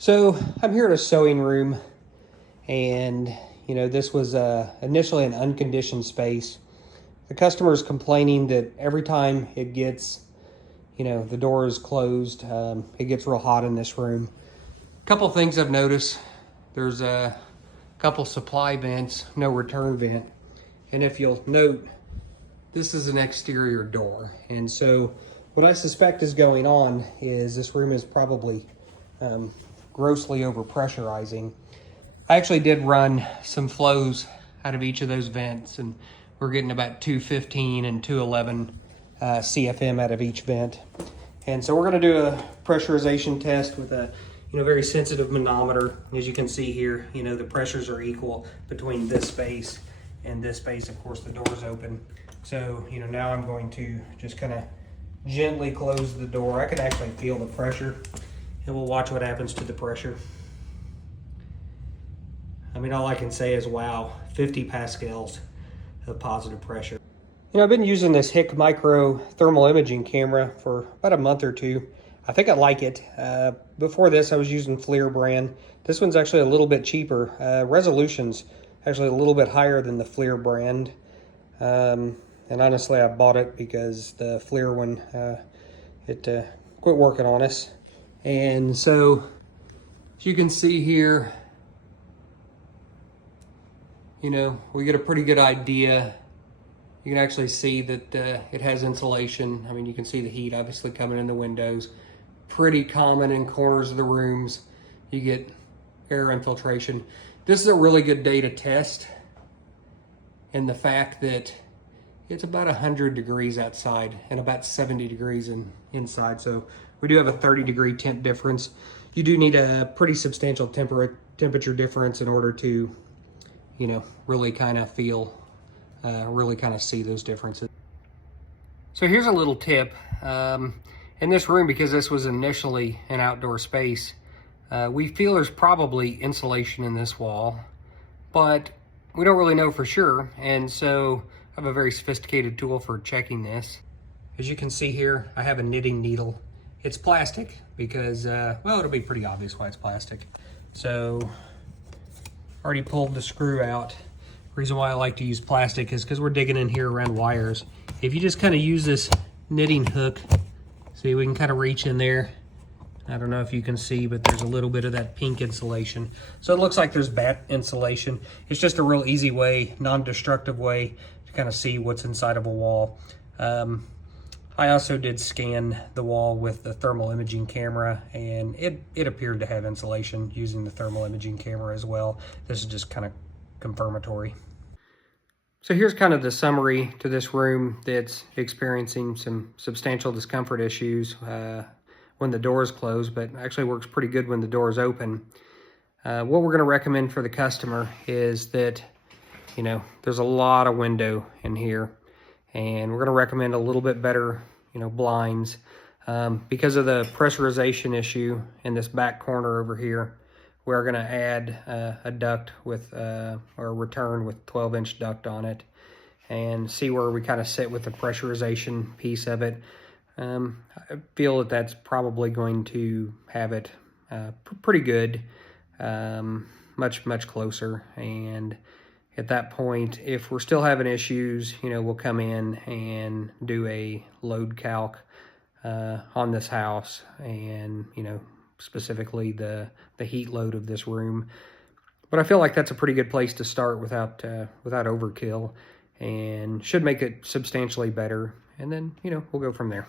So I'm here at a sewing room, and this was initially an unconditioned space. The customer is complaining that every time it gets, the door is closed, it gets real hot in this room. A couple things I've noticed: there's a couple supply vents, no return vent, and if you'll note, this is an exterior door, and so what I suspect is going on is this room is probably grossly overpressurizing. I actually did run some flows out of each of those vents, and we're getting about 215 and 211 CFM out of each vent. And so we're going to do a pressurization test with a very sensitive manometer. As you can see here, the pressures are equal between this space and this space. Of course, the door's open. So now I'm going to just kind of gently close the door. I can actually feel the pressure, and we'll watch what happens to the pressure. I mean, all I can say is, wow, 50 pascals of positive pressure. I've been using this HIC Micro thermal imaging camera for about a month or two. I think I like it. Before this, I was using FLIR brand. This one's actually a little bit cheaper. Resolution's actually a little bit higher than the FLIR brand. And honestly, I bought it because the FLIR one, it quit working on us. And so, as you can see here, we get a pretty good idea. You can actually see that it has insulation. I mean, you can see the heat obviously coming in the windows. Pretty common in corners of the rooms. You get air infiltration. This is a really good day to test, and the fact that it's about 100 degrees outside and about 70 degrees inside. So we do have a 30-degree temp difference. You do need a pretty substantial temperature difference in order to, really kind of feel, really kind of see those differences. So here's a little tip. In this room, because this was initially an outdoor space, we feel there's probably insulation in this wall, but we don't really know for sure. And so I have a very sophisticated tool for checking this. As you can see here, I have a knitting needle. It's plastic because, well, it'll be pretty obvious why it's plastic. So, already pulled the screw out. Reason why I like to use plastic is because we're digging in here around wires. If you just kind of use this knitting hook, see, we can kind of reach in there. I don't know if you can see, but there's a little bit of that pink insulation. So it looks like there's bat insulation. It's just a real easy way, non-destructive way to kind of see what's inside of a wall. I also did scan the wall with the thermal imaging camera, and it appeared to have insulation using the thermal imaging camera as well. This is just kind of confirmatory. So here's kind of the summary to this room that's experiencing some substantial discomfort issues when the door is closed, but actually works pretty good when the door is open. What we're going to recommend for the customer is that, there's a lot of window in here, and we're going to recommend a little bit better, blinds. Because of the pressurization issue in this back corner over here, we're going to add a duct with, or a return with 12-inch duct on it, and see where we kind of sit with the pressurization piece of it. I feel that that's probably going to have it pretty good, much closer. And at that point, if we're still having issues, we'll come in and do a load calc on this house, and specifically the heat load of this room. But I feel like that's a pretty good place to start without overkill, and should make it substantially better. And then we'll go from there.